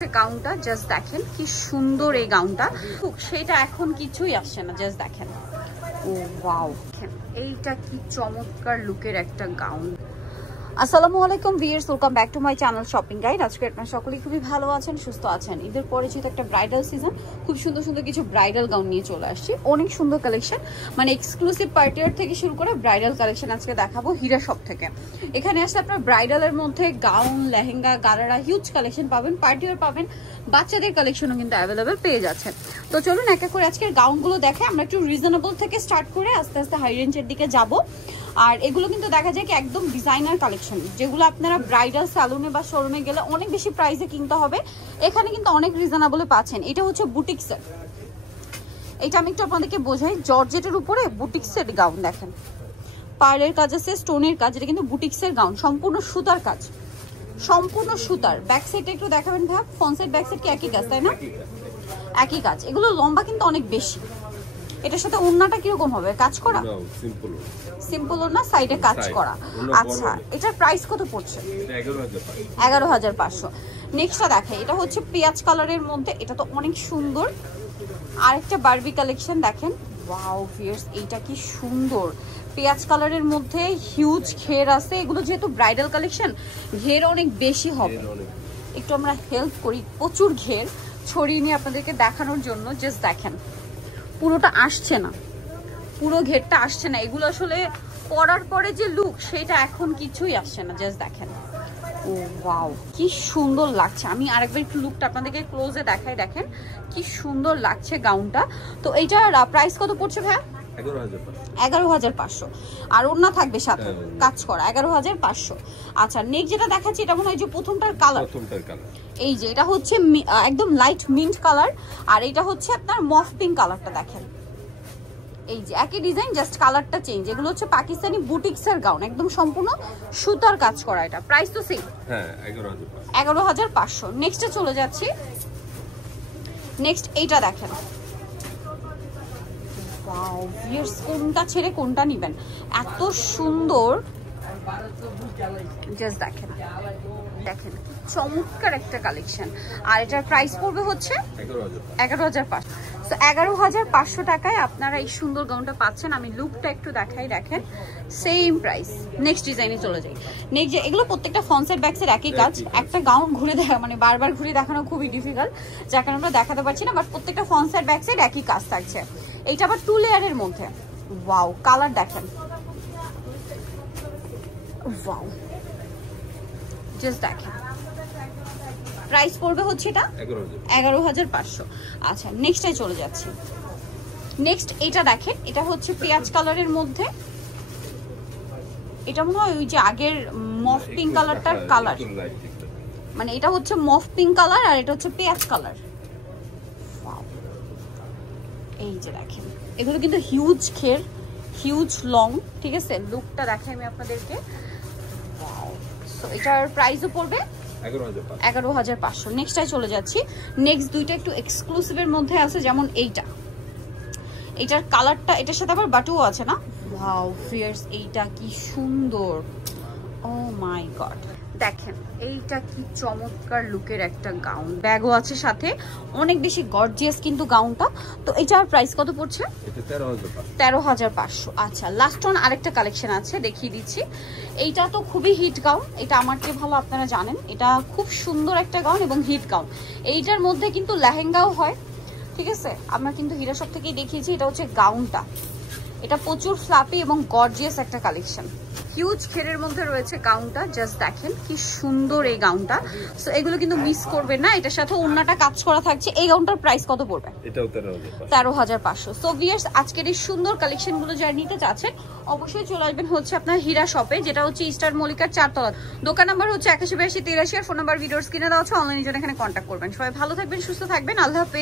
গাউনটা just দেখেন কি সুন্দর এই গাউনটা, সেটা এখন কিছুই আসছে না। জাস্ট দেখেন, ও ওয়াও, এইটা কি চমৎকার লুকের একটা গাউন। আসসালামু আলাইকুম viewers, welcome back to my channel shopping guide. আজকে আপনারা সকলেই খুবই ভালো আছেন, সুস্থ আছেন। ঈদের পরে যেহেতু একটা ব্রাইডাল সিজন, খুব সুন্দর সুন্দর কিছু ব্রাইডাল গাউন নিয়ে চলে আসছি। অনেক সুন্দর কালেকশন, মানে এক্সক্লুসিভ পার্টিওয়ার থেকে শুরু করে ব্রাইডাল কালেকশন আজকে দেখাবো হীরা শপ থেকে। এখানে আসলে আপনার ব্রাইডালের মধ্যে gown, lehenga, gharara huge collection পাবেন, পার্টিওয়ার পাবেন, বাচ্চাদের কালেকশনও কিন্তু অ্যাভেলেবেল পেয়ে যাচ্ছেন। তো চলুন এক এক করে আজকের গাউনগুলো দেখে। আমরা একটু রিজনেবল থেকে স্টার্ট করে আস্তে আস্তে হাই রেঞ্জের দিকে যাব। আর এগুলো কিন্তু দেখা যায় কি একদম ডিজাইনার কালেকশন, যেগুলো আপনারা ব্রাইডাল স্যালুনে বা শোরুমে গেলে অনেক বেশি প্রাইসে কিনতে হবে, এখানে কিন্তু অনেক রিজনেবলে পাচ্ছেন। এটা হচ্ছে বুটিক্সের, এটা আমি একটু আপনাদেরকে বোঝাই। জর্জেটের উপরে বুটিক্সের গাউন দেখেন, পার্লের কাজ আছে, স্টোনের কাজ। এটা কিন্তু বুটিক্সের গাউন, সম্পূর্ণ সুতার কাজ, সম্পূর্ণ সুতার। ব্যাক সাইডটা একটু দেখাবেন ভাব, ফ্রন্ট সাইড ব্যাক সাইড কি একই কাজ, তাই না? একই কাজ। এগুলো লম্বা কিন্তু অনেক বেশি। এটার সাথে ওড়নাটা কিরকম হবে, কাজ করা? সিম্পল ওড়না, সাইডে কাজ করা। আচ্ছা, এটার প্রাইস কত পড়ছে? 11,500। নেক্সটটা দেখে, এটা হচ্ছে পেঁয়াজ কালারের মধ্যে, এটা তো অনেক সুন্দর। আরেকটা বারবি কালেকশন দেখেন, ওয়াও ভিউয়ার্স, এইটা কি সুন্দর। পেঁয়াজ কালারের মধ্যে হিউজ ঘের আছে। এগুলো যেহেতু ব্রাইডাল কালেকশন, ঘের অনেক বেশি হবে। একটু আমরা হেল্প করি, প্রচুর ঘের ছড়িয়ে নিয়ে আপনাদেরকে দেখানোর জন্য। জাস্ট দেখেন, পুরোটা আসছে না, পুরো ঘেরটা আসছে না। এগুলো আসলে পরার পরে যে লুক, সেটা এখন কিছুই আসছে না। জাস্ট দেখেন, ও ওয়াও, কি সুন্দর লাগছে। আমি আরেকবার একটু লুকটা আপনাদেরকে ক্লোজে দেখাই। দেখেন কি সুন্দর লাগছে গাউনটা। তো এইটার প্রাইস কত পড়ছে ভাইয়া? 11,500। আর ওড়না থাকবে সাথে কাজ করা, 11,500। আচ্ছা, নেক্সট যেটা দেখাচ্ছি, এটা মনে হয় যে প্রথমটার কালার। এই যে এটা হচ্ছে একদম লাইট মিন্ট কালার, আর এটা হচ্ছে আপনার মফ পিঙ্ক কালারটা। দেখেন, এই যে একই ডিজাইন, জাস্ট কালারটা চেঞ্জ। এগুলো হচ্ছে পাকিস্তানি বুটিক্সের গাউন, একদম সম্পূর্ণ সুতার কাজ করা। এটা প্রাইস তো সেম, 11,500। নেক্সটে চলে যাচ্ছি। নেক্সট এইটা দেখেন, ওয়াও ভিউয়ার্স, কোনটা ছেড়ে কোনটা নেবেন, এত সুন্দর। জাস্ট দেখেন, দেখেন চমৎকার একটা কালেকশন। আর এটার প্রাইস পড়বে হচ্ছে 11,500। তো 11,500 টাকায় আপনারা এই সুন্দর গাউনটা পাচ্ছেন। আমি লুকটা একটু দেখাই, দেখেন সেম প্রাইস। নেক্সট ডিজাইনে চলে যাই। নেক্সট যে এগুলো প্রত্যেকটা ফ্রন্ট সাইড ব্যাক সাইড একই কাজ। একটা গাউন ঘুরে দেখা, মানে বারবার ঘুরে দেখানো খুবই ডিফিকাল্ট, যার কারণে আমরা দেখাতে পারছি না, বাট প্রত্যেকটা ফ্রন্ট সাইড ব্যাক সাইড একই কাজ থাকছে। এইটা আবার 2 লেয়ারের মধ্যে। ওয়াও, কালার দেখেন, ওয়াও জাস্ট দেখেন। প্রাইস পড়বে হচ্ছে এটা 11,500। আচ্ছা, নেক্সটে চলে যাচ্ছি। নেক্সট এটা দেখেন, এটা হচ্ছে পেঁয়াজ কালারের মধ্যে। এটা মনে হয় ওই যে আগের মফ পিঙ্ক কালারটার কালার, মানে এটা হচ্ছে মফ পিঙ্ক কালার আর এটা হচ্ছে পেঁয়াজ কালার। এই যে দেখেন, এগুলো কিন্তু হিউজ ঘের, হিউজ লং, ঠিক আছে? লুকটা দেখাই আমি আপনাদেরকে। সো এটার প্রাইসও পড়বে 11,500। নেক্সটটাই চলে যাচ্ছি। নেক্সট দুইটা একটু এক্সক্লুসিভের মধ্যে আছে, যেমন এইটা। এইটার কালারটা, এটার সাথে আবার বাটুও আছে না? ওয়াও ভিউয়ার্স, এইটা কি সুন্দর, ও মাই গড। দেখেন এইটা কি চমৎকার লুকের একটা গাউন, ব্যাগও আছে সাথে, অনেক বেশি গর্জিয়াস কিন্তু গাউনটা। তো এটার প্রাইস কত পড়ছে? 13,500। আচ্ছা, লাস্ট অন আরেকটা কালেকশন আছে, দেখিয়ে দিচ্ছি। এইটা তো খুবই হিট গাউন, এটা আমার চেয়ে ভালো আপনারা জানেন। এটা খুব সুন্দর একটা গাউন এবং হিট গাউন। এইটার মধ্যে কিন্তু লেহেঙ্গাও হয়, ঠিক আছে? আমরা কিন্তু হীরা শপ থেকেই দেখিয়েছি। এটা হচ্ছে গাউনটা, এটা প্রচুর ফ্লাপি এবং গর্জিয়াস একটা কালেকশন। হিউজ ঘেরের মধ্যে রয়েছে গাউনটা। জাস্ট দেখেন কি সুন্দর এই গাউনটা। সো এগুলো কিন্তু মিস করবেন না, এটার সাথে ওড়নাটা কাজ করা থাকছে। এই গাউনটার প্রাইস কত পড়বে? এটাও 13,500। সো ভিউয়ার্স, আজকের এই সুন্দর কালেকশনগুলো যারা নিতে চাচ্ছেন, অবশ্যই চলে আসবেন হচ্ছে আপনার হীরা শপে, যেটা হচ্ছে ইস্টার মল্লিকার 4 তলা। দোকান নাম্বার হচ্ছে 818283, আর ফোন নাম্বার ভিডিওর স্ক্রিনে দেওয়া আছে। অনলাইনে জন্য এখানে কন্ট্যাক্ট করবেন। সবাই ভালো থাকবেন, সুস্থ থাকবেন, আল্লাহ হাফেজ।